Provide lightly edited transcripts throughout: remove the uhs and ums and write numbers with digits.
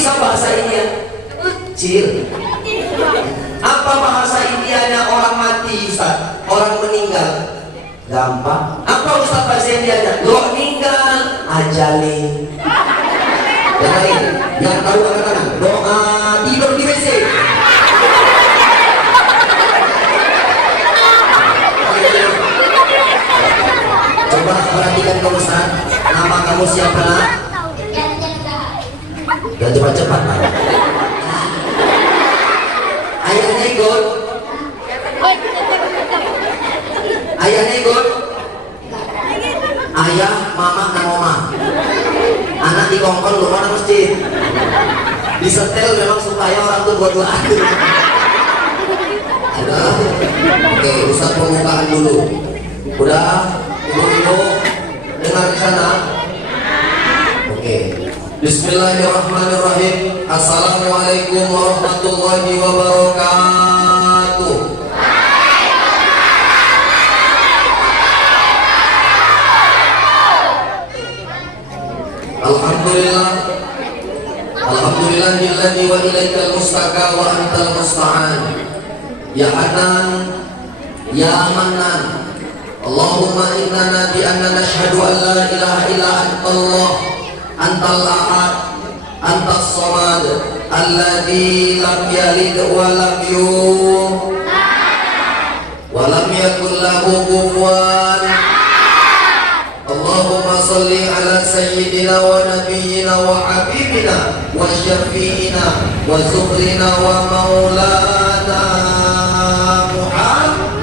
bisa bahasa India? Kecil. Apa bahasa Indianya orang mati, Ustaz? Orang meninggal? Gampang. Apa Ustaz bahasa Indianya? Lo meninggal, ajali. Yang lain, yang tahu angkat tangan. Doa tidur di WC. Coba perhatikan kamu Ustaz. Nama kamu siapa? Dan cepat-cepat Pak. Ayahnya ikut. Ayahnya ikut. Ayah, mama, dan mama. Anak dikongkon lu mana masjid. Disetel memang supaya orang tuh buat doa. Ada. Oke, Ustaz pembukaan dulu. Udah, ibu-ibu dengar di sana. Oke. Bismillahirrahmanirrahim. Assalamualaikum warahmatullahi wabarakatuh. Alhamdulillah. Alhamdulillahilladzi wa ilaikal mustaka wa antal musta'an. Ya Hanan, ya Manan. Allahumma innana bi anna nashhadu an la ilaha illa Allah. Antal ahad, antas samad, alladzi lam yalid wa lam yulad wa lam yakul lahu kufuwan. Allahumma salli ala sayyidina wa nabiyyina wa habibina wa syafi'ina wa zuhrina wa maulana Muhammad.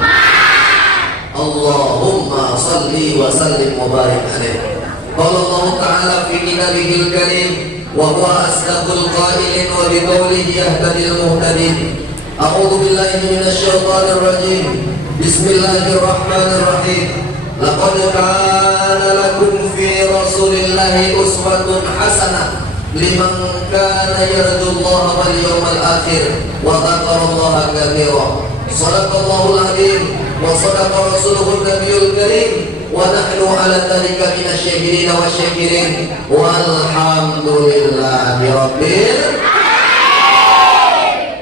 Allahumma salli wa sallim wa barik alaihi. Qala Allah Ta'ala fi kitabihil karim wa huwa asdaqul qailin wa bi qawlihi yahdil muhtadin. A'udzu billahi minasy syaithanir rajim. Bismillahirrahmanirrahim. Laqad kana lakum fi Rasulillahi uswatun hasanah liman kana yarjullaha wal yawmal akhir wa dzakarallaha katsiran. Shadaqallahul azim wa shadaqa rasuluhun nabiyul karim. Wa nahnu ala dzalika minasyahidin wa syakirin walhamdulillahi rabbil alamin.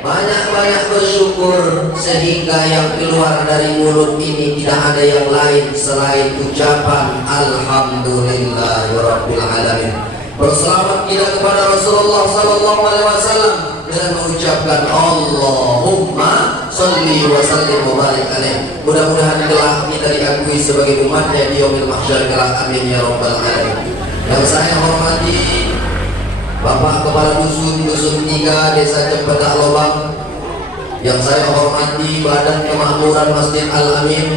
Banyak-banyak bersyukur sehingga yang keluar dari mulut ini tidak ada yang lain selain ucapan alhamdulillahi rabbil alamin. Berselawat kita kepada Rasulullah sallallahu alaihi wasallam dengan mengucapkan Allahumma sholli wa sallim wa barik alaih. Mudah-mudahan kelak kita diakui sebagai umatnya di yaumil mahsyar kelak, amin ya rabbal alamin. Yang saya hormati Bapak Kepala Dusun 3 Desa Cempedak Lobang. Yang saya hormati Badan Kemakmuran Masjid Al-Amin.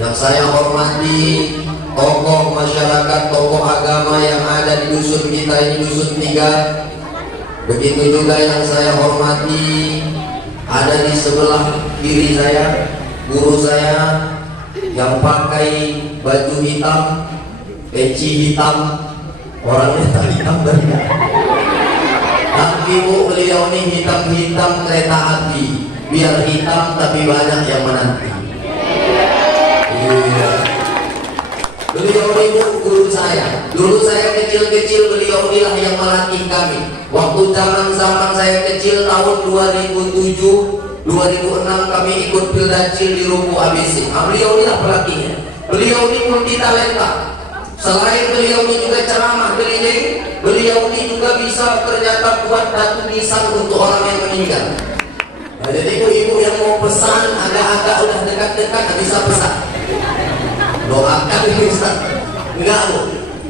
Yang saya hormati tokoh masyarakat, tokoh agama yang ada di dusun kita ini, Dusun 3. Begitu juga yang saya hormati ada di sebelah kiri saya, guru saya yang pakai baju hitam, peci hitam, orangnya tak hitam banyak. Tapi bu, beliau ini hitam-hitam kereta api, biar hitam tapi banyak yang menanti. Iya. Beliau ini guru saya. Dulu saya kecil-kecil, beliau inilah yang melatih kami. Waktu zaman saya kecil tahun 2007, 2006 kami ikut Pildacil di Ruku ABC. Beliau inilah pelatihnya. Beliau ini multi talenta. Selain beliau ini juga ceramah keliling, beliau ini juga bisa ternyata buat batu nisan untuk orang yang meninggal. Nah, jadi ibu-ibu yang mau pesan agak-agak udah dekat-dekat bisa pesan. Doakan Ustaz. Enggak bu.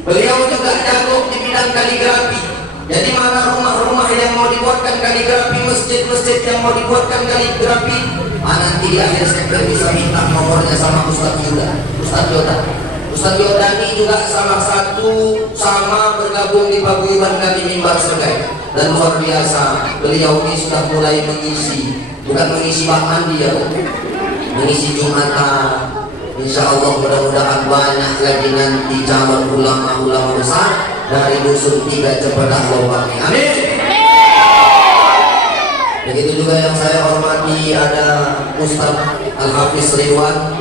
Beliau juga jago di bidang kaligrafi. Jadi mana rumah-rumah yang mau dibuatkan kaligrafi, masjid-masjid yang mau dibuatkan kaligrafi, nanti di akhir sektor bisa minta nomornya sama Ustaz Yuda. Ustaz Yuda ini juga salah satu sama bergabung di paguyuban kami Mimbar Sergai. Dan luar biasa, beliau ini sudah mulai mengisi, bukan mengisi bak mandi ya bu, mengisi Jumatan. Insya Allah mudah-mudahan banyak lagi nanti calon ulama-ulama besar dari Dusun 3 Cempedak Lobang. Amin. Begitu juga yang saya hormati ada Ustaz Al-Hafiz Ridwan.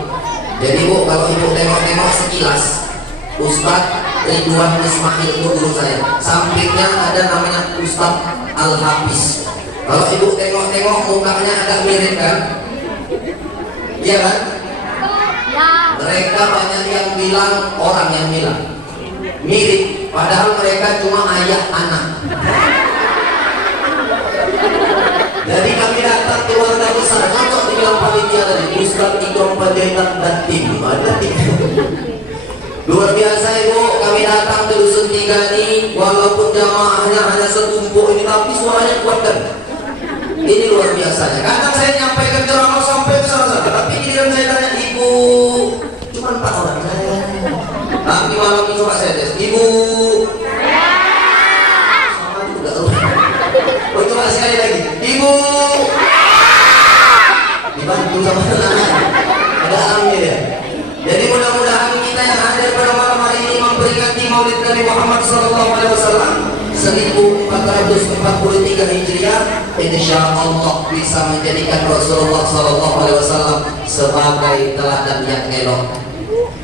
Jadi bu, kalau ibu tengok-tengok sekilas, Ustaz Ridwan Ismail itu guru saya. Sampingnya ada namanya Ustaz Ustadz Al-Hafiz. Kalau ibu tengok-tengok mukanya agak mirip kan? Iya kan? Mereka banyak yang bilang, orang yang bilang mirip, padahal mereka cuma ayah anak. Jadi kami datang keluarga besar, cocok dibilang panitia tadi, Ustadz Ikram Panjaitan dan tim. Ada tim. Luar biasa ibu, kami datang ke dusun 3 ini, walaupun jamaahnya hanya setumpuk ini, tapi suaranya kuat kan? Ini luar biasanya. Kadang saya nyampaikan ceramah sampai ke sana, tapi giliran saya tanya ibu, cuma 4 orang saya. Nanti malam ini coba saya tes, ibu. Sama juga. Oh coba sekali lagi, ibu. Dibantu sama anak. Ada alamnya ya. Jadi mudah-mudahan kita yang hadir pada malam hari ini memperingati Maulid Nabi Muhammad SAW 1443 Hijriah, insya Allah bisa menjadikan Rasulullah SAW sebagai teladan yang elok.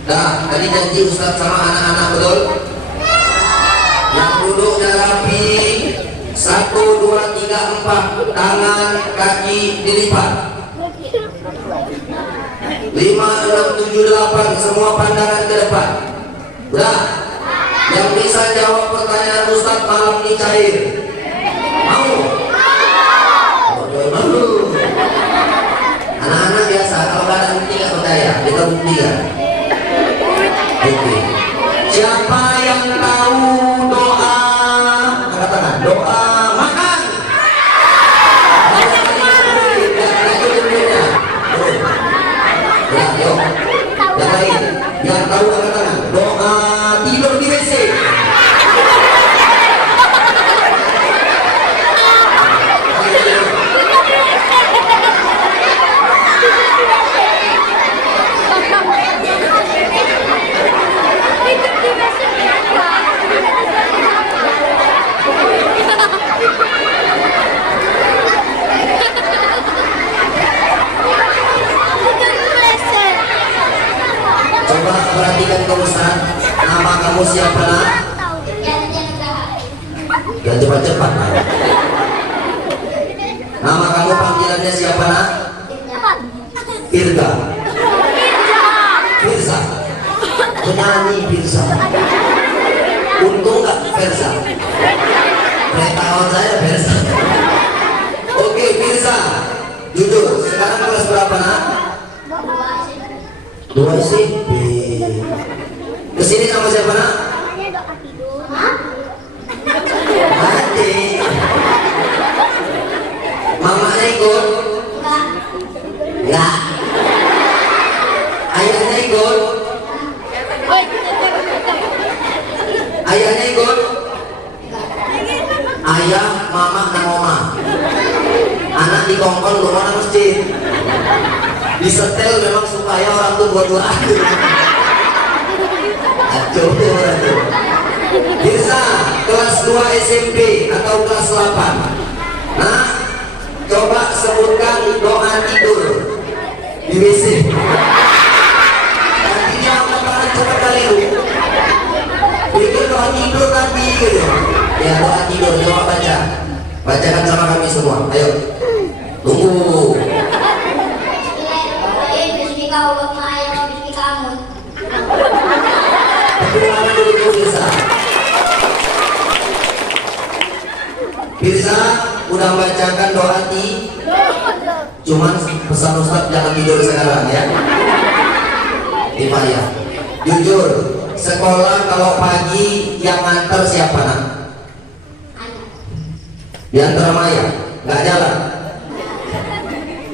Nah, tadi janji Ustaz sama anak-anak betul? Yang duduk dan rapi, 1, 2, 3, 4, tangan, kaki dilipat. 5, 6, 7, 8, semua pandangan ke depan. Udah? Yang bisa jawab pertanyaan Ustaz malam ini cair. Mau? Mau. Anak-anak biasa, kalau nggak ada bukti nggak percaya, kita buktikan. Oke. Siapa yang tahu doa? Angkat tangan. Doa makan. Yang lain, yang tahu angkat tangan. Doa tidur di WC. Coba perhatikan kamu Ustaz, nama kamu siapa nak? Jangan cepat-cepat nak. Nama kamu panggilannya siapa nak? Firza. Firza. Penyanyi Firza. Untung nggak Firza. Pengetahuan saya Firza. Oke Firza, jujur sekarang kelas berapa nak? 2 SMP. Kesini sama siapa nak? Adik. Mamanya ikut? Enggak. Ayahnya ikut? Ayahnya ikut? Ayah, mama, dan oma. Anak dikongkong lu mana masjid. Disetel memang supaya orang tuh buat aduh. Aduh, aduh. Bisa kelas 2 SMP atau kelas 8. Nah, coba sebutkan doa tidur di WC. Tadi dia ngomong cepat kali lu. Itu doa tidur tadi gitu. Ya doa tidur, coba baca. Bacakan sama kami semua. Ayo. Tunggu. Bisa udah bacakan doa cuman pesan Ustaz jangan tidur sekarang ya. Dibayar. Jujur, sekolah kalau pagi yang nganter siapa nak? Diantar Maya, nggak jalan.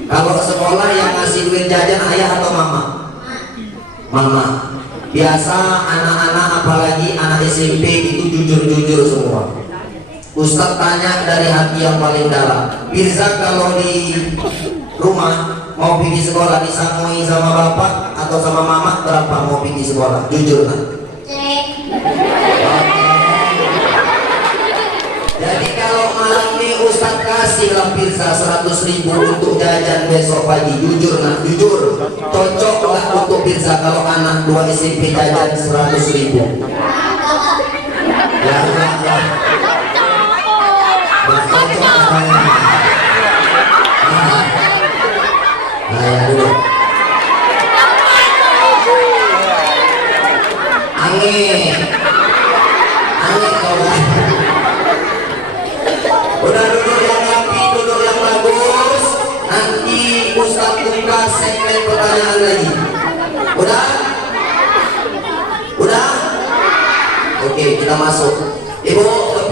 Kalau sekolah yang ngasih duit jajan ayah atau mama? Mama. Biasa anak-anak apalagi anak SMP itu jujur-jujur semua. Ustadz tanya dari hati yang paling dalam. Firza kalau di rumah mau pergi sekolah disangui sama bapak atau sama mama berapa mau pergi sekolah? Jujur nak. Jadi kalau malam ini Ustadz kasih lah Firza 100.000 untuk jajan besok pagi, jujur nak, jujur. Cocok nggak untuk Firza kalau anak 2 SMP jajan 100.000? Ya,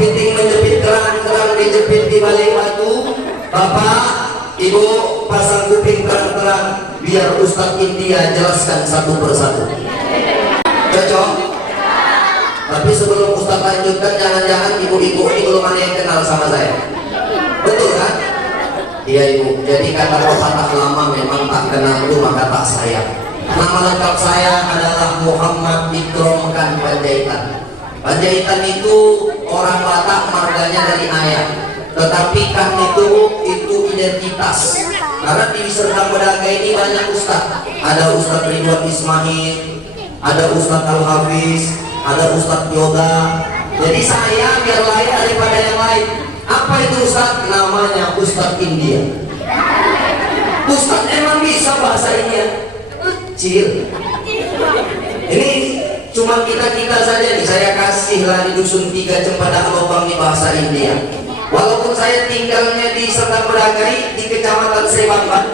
kepiting menjepit kerang dijepit di balik batu. Bapak, Ibu pasang kuping terang-terang biar Ustadz India jelaskan satu persatu. Cocok? Tapi sebelum Ustadz lanjutkan, jangan-jangan ibu-ibu ini belum ada yang kenal sama saya. Betul kan? Iya Ibu. Jadi kata pepatah lama memang tak kenal itu maka tak sayang. Nama lengkap saya adalah Muhammad Ikrom Panjaitan. Panjaitan itu orang Batak, marganya dari ayah. Tetapi kan itu identitas. Karena di Serdang Bedagai ini banyak ustadz. Ada Ustadz Ridwan Ismail, ada Ustadz Al-Hafiz, ada Ustadz Yoga. Jadi saya biar lain daripada yang lain. Apa itu Ustadz? Namanya Ustadz India. Ustadz emang bisa bahasa India? Kecil. Ini cuma kita saja nih. Saya kasihlah di dusun 3 Cempedak Lobang di bahasa India. Walaupun saya tinggalnya di Serdang Bedagai di Kecamatan Sebangban,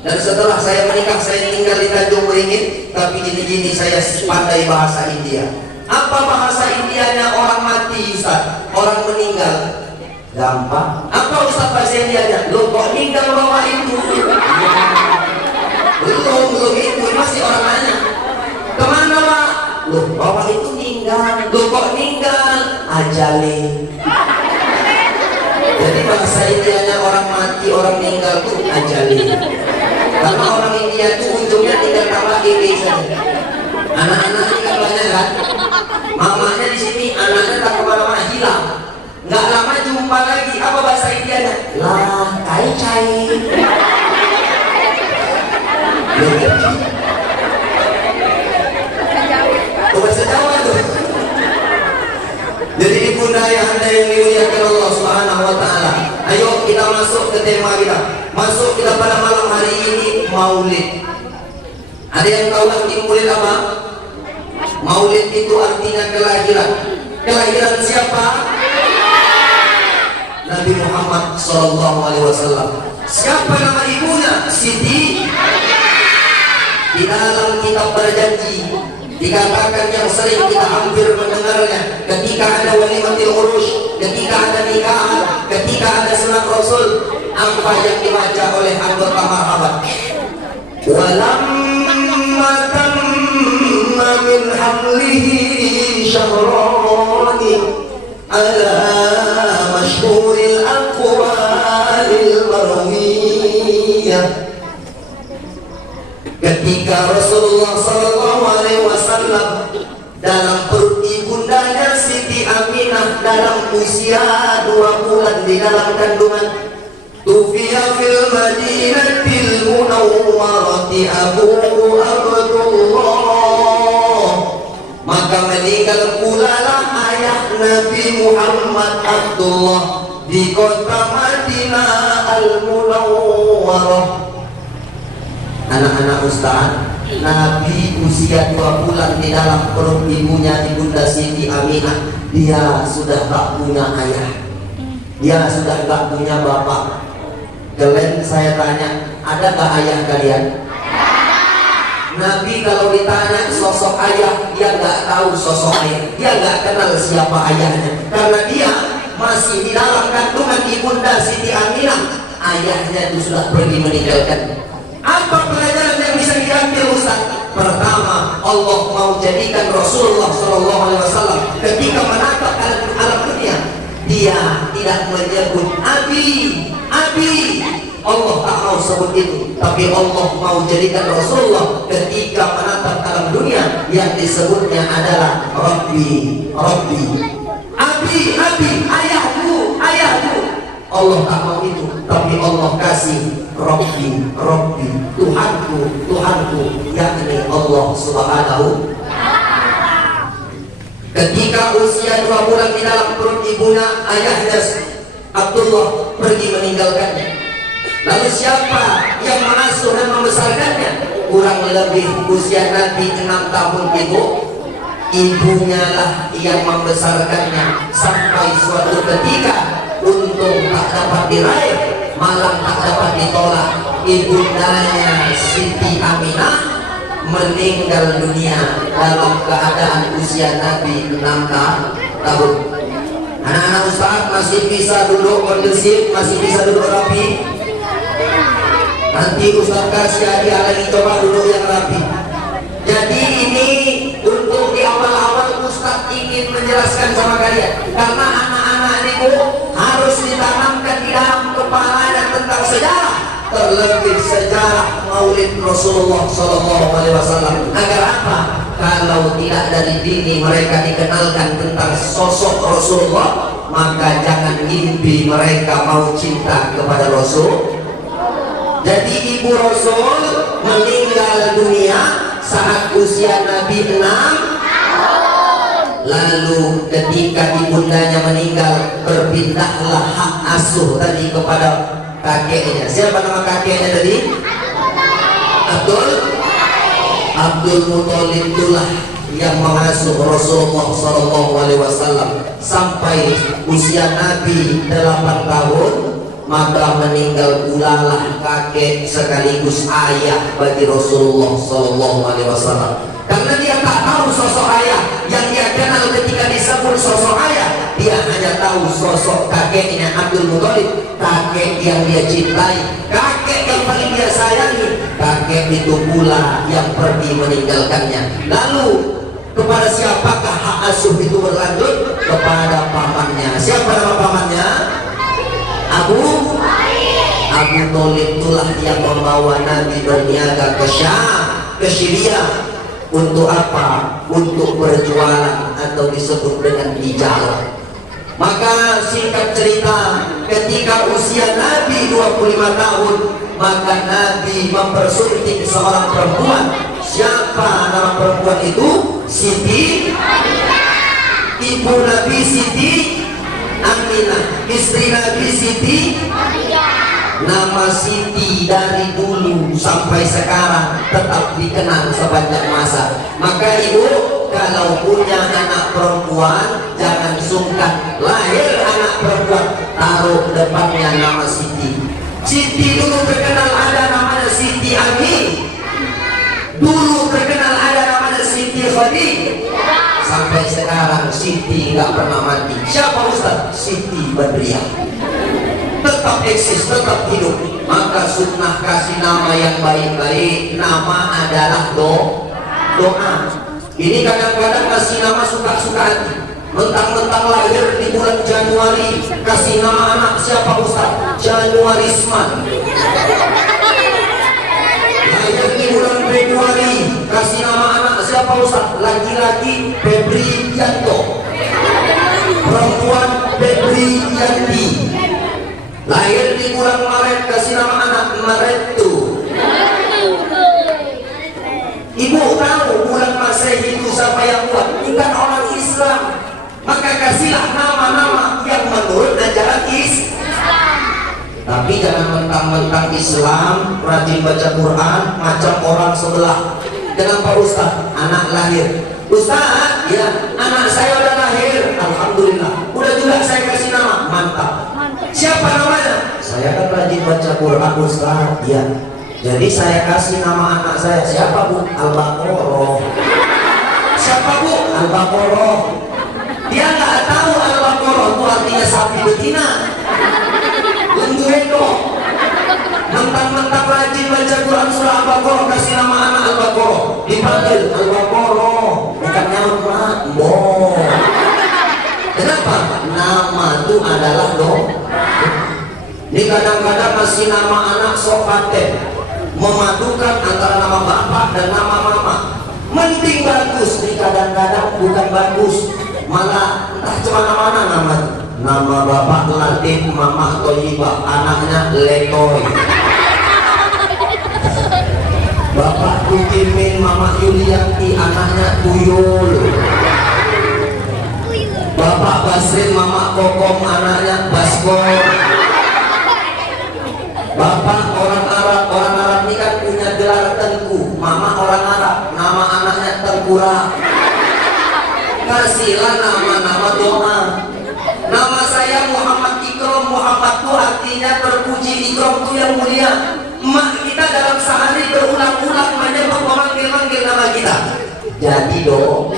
dan setelah saya menikah saya tinggal di Tanjung Beringin, tapi gini-gini saya pandai bahasa India. Apa bahasa Indianya orang mati Ustaz? Orang meninggal? Gampang. Apa Ustaz bahasa Indianya? Loh kok meninggal bawa itu? Belum itu, masih orang nanya. Kemana Pak? Loh bawa itu meninggal. Loh kok meninggal? Ajali. Jadi bahasa Indianya orang mati, orang meninggal tuh ajali. Karena orang India tuh ujungnya tinggal tambah gigi saja. Anak-anak ini kan banyak kan, mamanya di sini, anaknya tak kemana-mana hilang. Nggak lama jumpa lagi. Apa bahasa Indianya? Lah, cai. Bahasa Jawa tuh. Jadi ibunda anda yang dimuliakan Allah Subhanahu wa taala. Ayo kita masuk ke tema kita. Masuk kita pada malam hari ini Maulid. Ada yang tahu arti Maulid apa? Maulid itu artinya kelahiran. Kelahiran siapa? Nabi Muhammad sallallahu alaihi wasallam. Siapa nama ibunya? Siti. Di dalam kitab Berjanji dikatakan yang sering kita hampir mendengarnya, ketika ada walimatul urus, ketika ada nikah, ketika ada sunat Rasul, apa yang dibaca oleh anggota marhaban? Walamma tamma min hamlihi syahrani ala mashhuril aqwalil marwiyah. Ketika Rasulullah sallallahu alaihi wasallam dalam perut ibundanya Siti Aminah dalam usia 2 bulan di dalam kandungan, tufiya fil Madinatil Munawwarati Abu Abdullah, maka meninggal pula lah ayah Nabi Muhammad Abdullah di kota Madinah Al-Munawwarah. Anak-anak Ustaz, Nabi usia 2 bulan di dalam perut ibunya, ibunda Siti Aminah, dia sudah tak punya ayah, dia sudah tak punya bapak. Kalian saya tanya, ada gak ayah kalian? Nabi kalau ditanya sosok ayah, dia gak tahu sosok ayah, dia gak kenal siapa ayahnya, karena dia masih di dalam kandungan ibunda Siti Aminah. Ayahnya itu sudah pergi meninggalkan. Apa pelajaran yang bisa diambil Ustaz? Pertama, Allah mau jadikan Rasulullah SAW ketika menatap alam dunia, dia tidak menyebut Abi. Allah tak mau sebut itu, tapi Allah mau jadikan Rasulullah ketika menatap alam dunia yang disebutnya adalah Rabbi. Abi, ayahku. Allah tak mau itu, tapi Allah kasih Rabbi, Tuhanku, yakni Allah Subhanahu. Ketika usia 2 bulan di dalam perut ibunya, ayahnya Abdullah pergi meninggalkannya. Lalu siapa yang mengasuh dan membesarkannya? Kurang lebih usia Nabi 6 tahun itu, ibunya lah yang membesarkannya sampai suatu ketika untung tak dapat diraih, malam tak dapat ditolak, ibundanya Siti Aminah meninggal dunia dalam keadaan usia Nabi 6 tahun. Anak-anak Ustaz masih bisa duduk kondusif, masih bisa duduk rapi. Nanti Ustaz kasih hadiah lagi, coba duduk yang rapi. Jadi ini untuk di awal-awal Ustaz ingin menjelaskan sama kalian, karena anak-anak itu harus ditanamkan di dalam kepala dan tentang sejarah, terlebih sejarah Maulid Rasulullah SAW. Agar apa? Kalau tidak dari dini mereka dikenalkan tentang sosok Rasulullah, maka jangan mimpi mereka mau cinta kepada Rasul. Jadi ibu Rasul meninggal dunia saat usia Nabi 6 tahun. Lalu ketika ibundanya meninggal, berpindahlah hak asuh tadi kepada kakeknya. Siapa nama kakeknya tadi? Abdul Muthalib itulah yang mengasuh Rasulullah SAW sampai usia Nabi 8 tahun, maka meninggal pula lah kakek sekaligus ayah bagi Rasulullah SAW. Karena dia tak tahu sosok ayah, yang dia kenal ketika disebut sosok ayah, dia hanya tahu sosok kakeknya Abdul Muthalib, kakek yang dia cintai, kakek yang paling dia sayangi. Kakek itu pula yang pergi meninggalkannya. Lalu kepada siapakah hak asuh itu berlanjut? Kepada pamannya. Siapa nama pamannya? Abu Thalib itulah yang membawa Nabi berniaga ke Syam, ke Syria. Untuk apa? Untuk berjualan atau disebut dengan hijrah. Maka singkat cerita, ketika usia Nabi 25 tahun, maka Nabi mempersunting seorang perempuan. Siapa nama perempuan itu? Siti Aminah. Ibu Nabi Siti Aminah, istri Nabi Siti Aminah. Nama Siti dari dulu sampai sekarang tetap dikenang sepanjang masa. Maka ibu kalau punya anak perempuan, jangan sungkan. Lahir anak perempuan, taruh depannya nama Siti. Siti dulu terkenal ada namanya Siti Ami, dulu terkenal ada namanya Siti Khadijah, sampai sekarang Siti nggak pernah mati. Siapa Ustaz? Siti Badriah tetap eksis, tetap hidup. Maka sunnah kasih nama yang baik-baik. Nama adalah doa. Ini kadang-kadang kasih nama suka-suka hati. Mentang-mentang lahir di bulan Januari, kasih nama anak siapa Ustaz? Januarisman. Lahir di bulan Februari, kasih nama anak siapa Ustaz? Laki-laki Febrianto, perempuan Febrianti. Lahir di bulan Maret, kasih nama anak Maretu. Ibu tahu bulan Masehi itu siapa yang buat? Bukan orang Islam. Maka kasihlah nama-nama yang menurut ajaran Islam. Tapi jangan mentang-mentang Islam, rajin baca Quran macam orang sebelah. Kenapa Ustaz? Anak lahir, Ustaz, ya anak saya udah lahir, alhamdulillah. Udah juga saya kasih nama, mantap. Siapa namanya? Saya kan rajin baca Quran Ustaz, ya. Jadi saya kasih nama anak saya, siapa Bu? Al-Baqarah. Siapa Bu? Al-Baqarah. Dia nggak tahu Al-Baqarah itu artinya sapi betina. Lenduendo. Mentang-mentang rajin baca Quran surah Al-Baqarah, kasih nama anak Al-Baqarah. Dipanggil Al-Baqarah, bukan nama Bo. Kenapa? Nama itu adalah Ini kadang-kadang masih nama anak sok paten, memadukan antara nama bapak dan nama mama. Mending bagus, ini kadang-kadang bukan bagus, malah entah cuma mana nama. Nama bapak Latif, mama Toyibah, anaknya Letoy. Bapak Tukimin, mama Yulianti, anaknya Tuyul. Bapak Basrin, mama Kokom, anaknya Baskor. Bapak orang Arab ini kan punya gelar Tengku, mama orang Arab, nama anaknya Tengkura. Kasihlah nama-nama doa. Nama saya Muhammad Ikram. Muhammad itu artinya terpuji, Ikram itu yang mulia. Emak kita dalam sehari berulang-ulang menyebut memanggil-manggil nama kita. Jadi dong,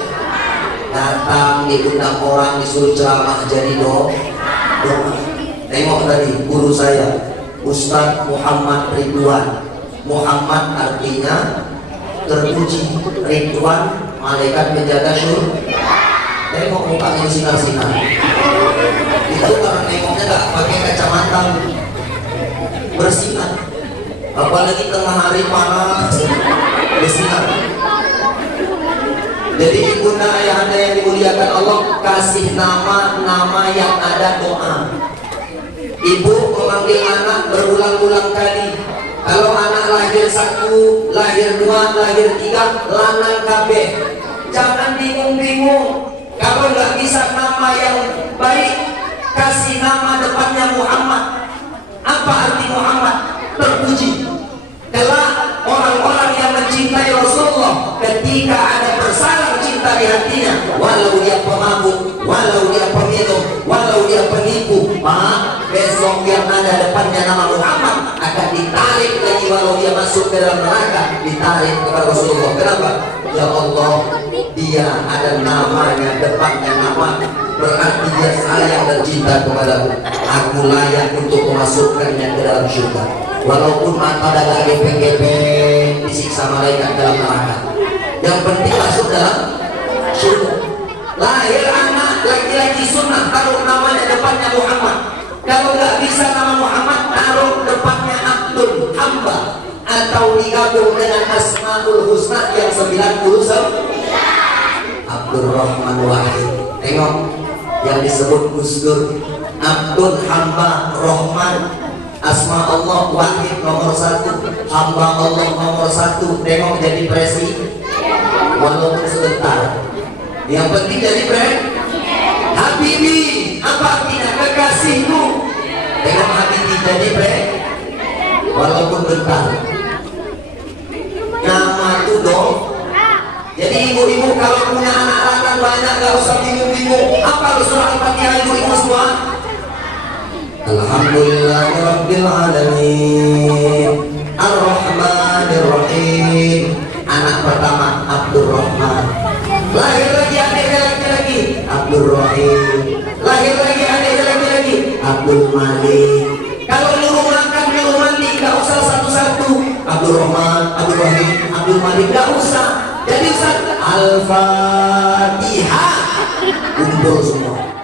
datang diundang orang disuruh ceramah jadi doa. Tengok tadi guru saya Ustadz Muhammad Ridwan. Muhammad artinya terpuji, Ridwan malaikat penjaga surga. Tengok mukanya sinar-sinar. Itu karena nengoknya gak pakai kacamata, bersinar. Apalagi tengah hari panas, bersinar. Jadi ibunda ayahanda yang dimuliakan Allah, kasih nama yang ada doa. Ibu memanggil anak berulang-ulang kali. Kalau anak lahir 1, lahir 2, lahir 3, lanang kabeh. Jangan bingung-bingung. Kalau nggak bisa nama yang baik, kasih nama depannya Muhammad. Apa arti Muhammad? Terpuji. Kelak orang-orang yang mencintai Rasulullah ketika ada bersarang cinta di hatinya, walau dia pemabuk, walau dia peminum, walau dia penipu, besok yang ada depannya nama Muhammad akan ditarik lagi, walau dia masuk ke dalam neraka ditarik kepada Rasulullah. Kenapa? Ya Allah, dia ada namanya depannya nama, berarti dia sayang dan cinta kepadamu. Aku layak untuk memasukkannya ke dalam surga, walaupun mata dalam gepeng-gepeng disiksa malaikat dalam neraka. Yang penting masuk dalam surga. Lahir anak laki-laki sunnah, taruh namanya depannya Muhammad. Kalau nggak bisa nama Muhammad, taruh depannya Abdul, hamba, atau digabung dengan Asmaul Husna yang 99. Abdul Rahman Wahid. Tengok yang disebut Gus Dur, Abdul, hamba, Rahman, Asma Allah Wahid nomor 1, hamba Allah nomor 1. Tengok jadi presiden, walaupun sebentar. Yang penting jadi presiden. Habibi, apa artinya? Kekasihku. Tengok Habibi jadi presiden, walaupun bentar. Nama itu dong. Jadi ibu-ibu kalau punya anak lanang banyak, gak usah bingung-bingung. Apa surah Al-Fatihah ibu-ibu semua? Alhamdulillahirabbil alamin, Ar-Rahmanir-Rahim. Anak pertama Abdul Rahman. Lahir lagi adiknya lagi-lagi Abdul Rahim. Lahir lagi adiknya lagi-lagi Abdul Malik. Kalau nyuruh makan, nyuruh mandi, gak usah satu-satu. Abdul Rahman, Abdul Rahim, Abdul Malik, gak usah. Jadi Ustaz, Al-Fatihah kumpul semua.